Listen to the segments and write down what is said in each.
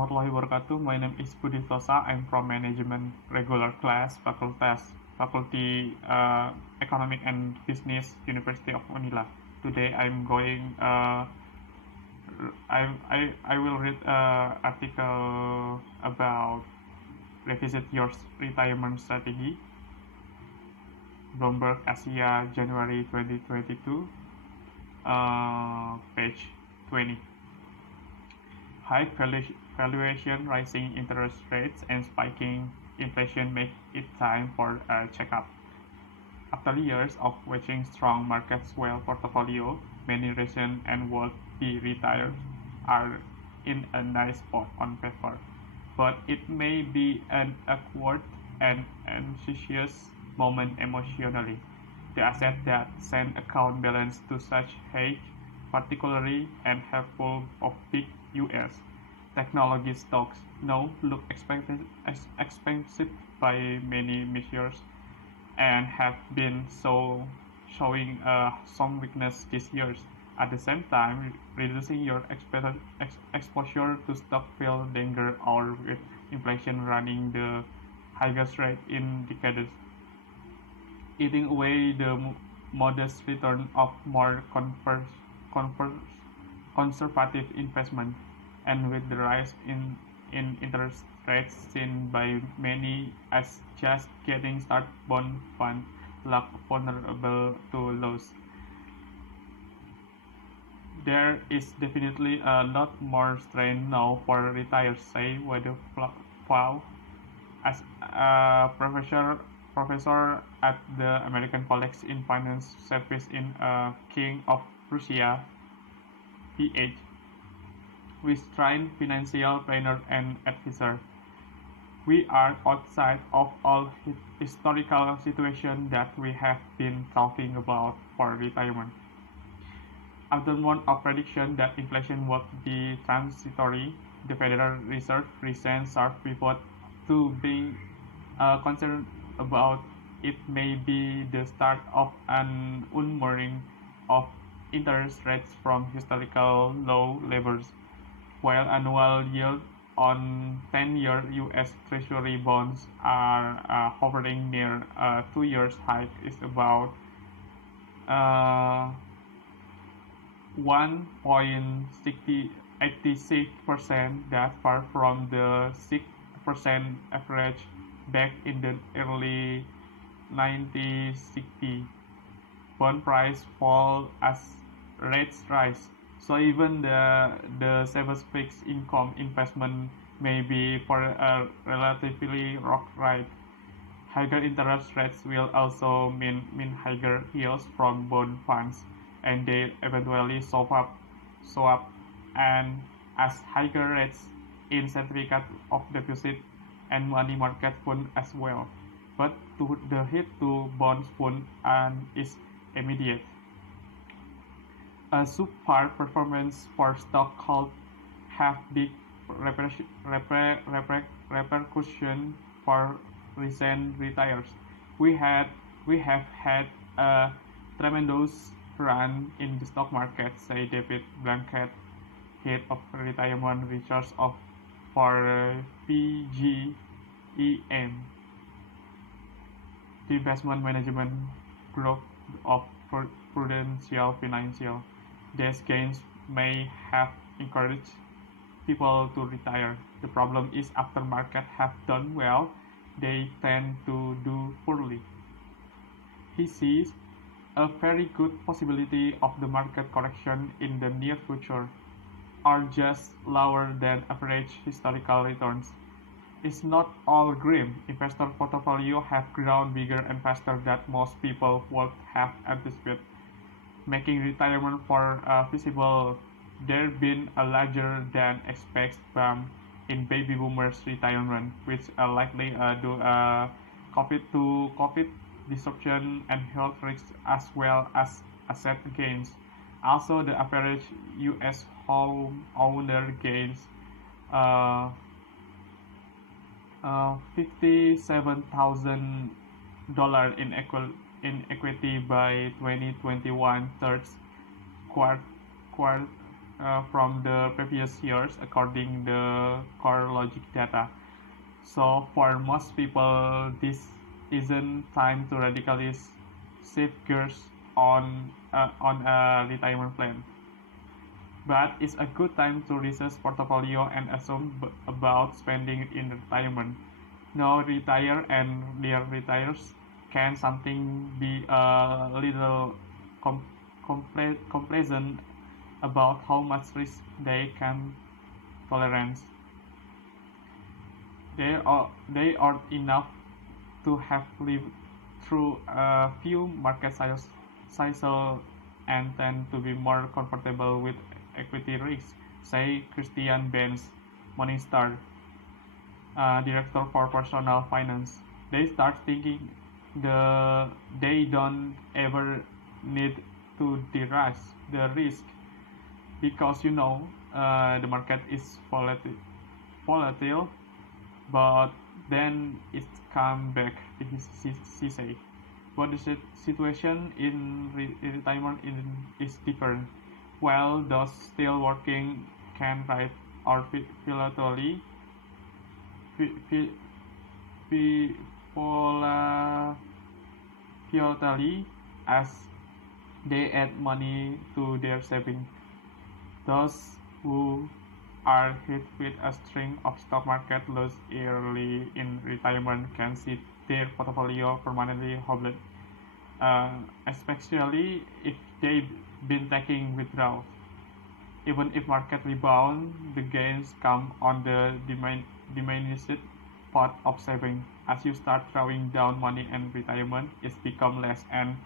warahmatullahi wabarakatuh. My name is Budi. I'm from Management Regular Class Faculty Economic and Business, University of Manila. Today I'm going. I will read an article about revisit your retirement strategy. Bloomberg Asia, January 2022, page 20. High valuation, rising interest rates, and spiking inflation make it time for a checkup. After years of watching strong market swell portfolio, many recent and would-be retired are in a nice spot on paper, but it may be an awkward and anxious moment emotionally. The asset that send account balance to such height, particularly and helpful of big US technology stocks, now look expensive by many measures and have been showing some weakness this year. At the same time, reducing your exposure to stock feel danger or with inflation running the highest rate in decades, eating away the modest return of more conservative investment, and with the rise in interest rates seen by many as just getting started, bond funds look vulnerable to loss. There is definitely a lot more strain now for retirees, say Wade Plow, as a professor at the American College in Finance Service in King of Prussia, Ph. with trained financial planner and advisor. We are outside of all historical situation that we have been talking about for retirement. After one of prediction that inflation would be transitory, the Federal Reserve recent sharp pivot to being concerned about it may be the start of an unmooring of interest rates from historical low levels. While annual yield on 10-year U.S. Treasury bonds are hovering near a 2-year high, is about 1.86%, that far from the 6% average back in the early 1960s. Bond price fall as rates rise, so even the savers fixed income investment may be for a relatively rock ride. Higher interest rates will also mean higher yields from bond funds, and they eventually show up, and as higher rates in certificate of deposit and money market fund as well. But the hit to bond fund and is immediate. A subpar performance for stock could have big repercussion for recent retires. We have had a tremendous run in the stock market, say David Blanket, head of retirement research for PGEM, the investment management group of Prudential Financial. These gains may have encouraged people to retire. The problem is after markets have done well, they tend to do poorly. He sees a very good possibility of the market correction in the near future are just lower than average historical returns. It's not all grim. Investor portfolio have grown bigger and faster than most people would have anticipated, making retirement for feasible. There been a larger than expected bump in baby boomers' retirement, which are likely due COVID disruption and health risks as well as asset gains. Also, the average U.S. homeowner gains $57,000 in equity by 2021, third quarter from the previous years, according to the core logic data. So for most people, this isn't time to radically shift gears on a retirement plan. But it's a good time to research portfolio and assume about spending in retirement. Now retire and their retires can something be a little complacent about how much risk they can tolerate. They are enough to have lived through a few market cycles and tend to be more comfortable with equity risks. Say Christian Benz, Morningstar, director for personal finance. They start thinking they don't ever need to derive the risk because the market is volatile, but then it come back. She say, but the situation in retirement is different. While those still working can write or volatility as they add money to their savings. Those who are hit with a string of stock market loss early in retirement can see their portfolio permanently hobbled, especially if they've been taking withdrawals. Even if market rebound, the gains come on the diminished part of saving. As you start drawing down money in retirement, it's become less an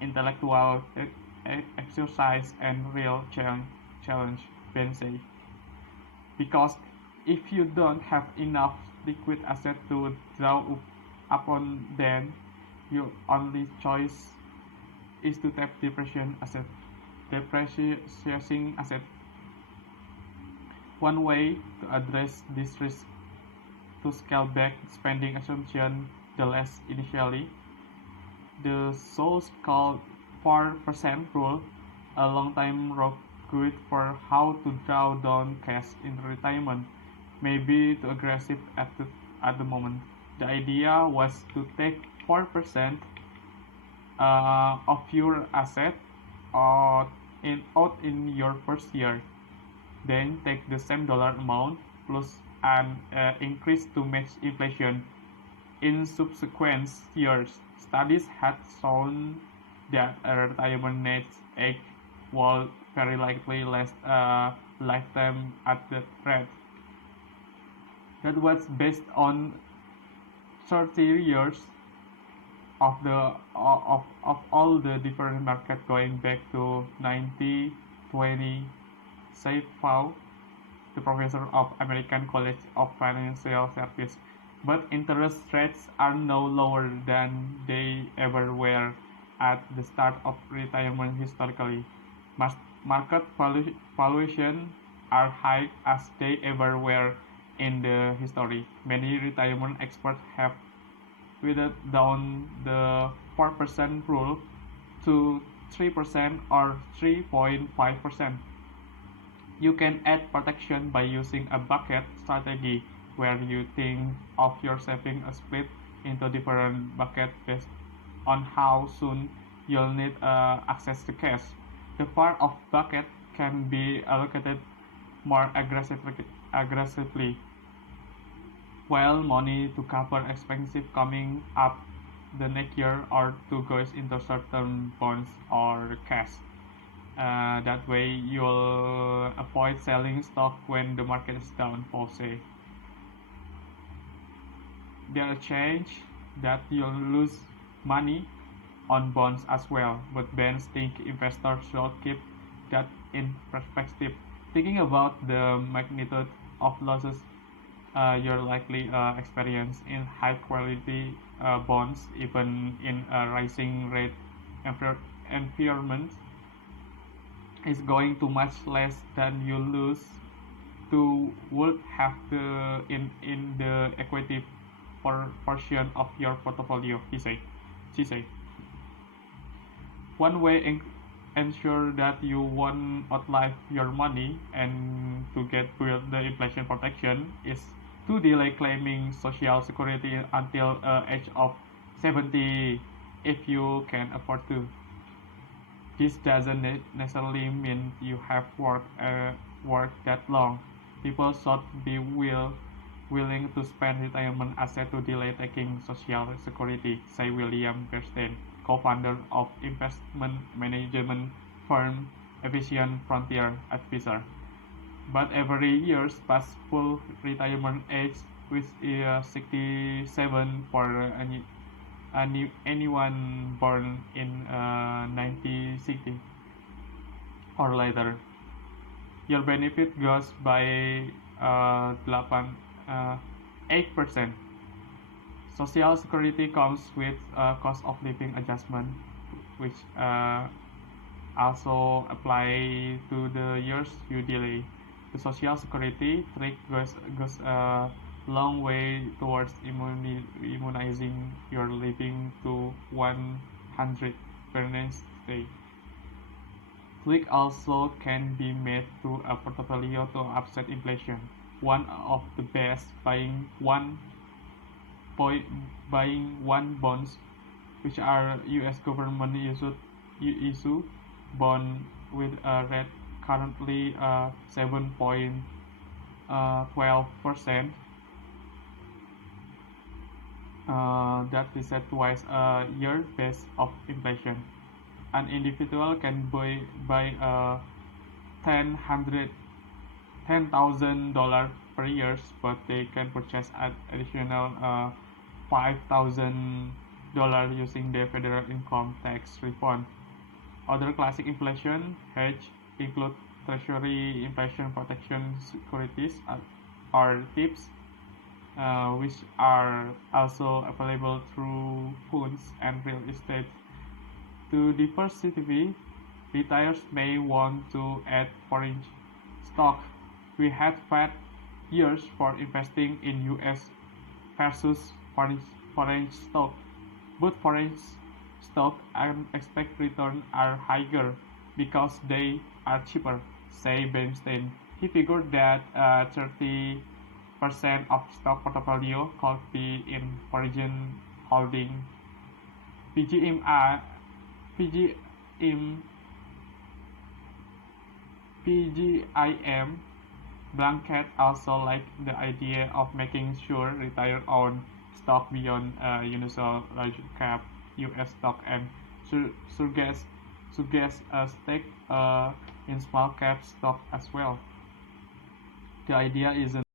intellectual exercise and real challenge, Ben say. Because if you don't have enough liquid asset to draw upon, then your only choice is to tap depreciating asset. One way to address this risk to scale back spending assumption the less initially. The so-called 4% rule, a long-time rough guide for how to draw down cash in retirement, may be too aggressive at the moment. The idea was to take 4% of your asset out in your first year, then take the same dollar amount plus an increase to match inflation. In subsequent years, studies had shown that a retirement net egg will very likely last a lifetime at that rate. That was based on 30 years of all the different markets going back to 1920, said Pau, the professor of American College of Financial Services. But interest rates are now lower than they ever were at the start of retirement historically. Market valuations are high as they ever were in the history. Many retirement experts have whittled down the 4% rule to 3% or 3.5%. You can add protection by using a bucket strategy where you think of your savings split into different buckets based on how soon you'll need access to cash. The part of bucket can be allocated more aggressively, while money to cover expenses coming up the next year or two goes into certain bonds or cash. That way you'll avoid selling stock when the market is down, Paul say. There are change that you'll lose money on bonds as well, but Ben thinks investors should keep that in perspective. Thinking about the magnitude of losses you're likely experience in high quality bonds, even in a rising rate environment, is going to much less than you lose to would have in the equity portion of your portfolio, she say. One way ensure that you won't outlive your money and to get build the inflation protection is to delay claiming social security until age of 70 if you can afford to. This doesn't necessarily mean you have worked that long. People should be willing to spend retirement assets to delay taking social security, say William Bernstein, co-founder of investment management firm Efficient Frontier Advisor. But every year past full retirement age, which is 67 for anyone born in 1960 or later, your benefit goes by 8%. Social Security comes with a cost of living adjustment, which also apply to the years you delay. The Social Security trick goes a long way towards immunizing your living to 100 birthday. Tweak also can be made to a portfolio to offset inflation. One of the best buying one bonds, which are U.S. government issue bond with a rate currently 7.12%. That is at twice a year base of inflation. An individual can buy a $10,000 per year, but they can purchase an additional $5,000 using the federal income tax refund. Other classic inflation hedge include Treasury inflation protection securities or TIPS, which are also available through funds and real estate. To diversify, retirees may want to add foreign stock. We had 5 years for investing in U.S. versus foreign stock. Both foreign stock and expected return are higher because they are cheaper, say Bernstein. He figured that 30% of stock portfolio could be in foreign holding. PGIM Blanket also like the idea of making sure retirees own stock beyond usual large cap U.S. stock and suggest a stake in small cap stock as well. The idea isn't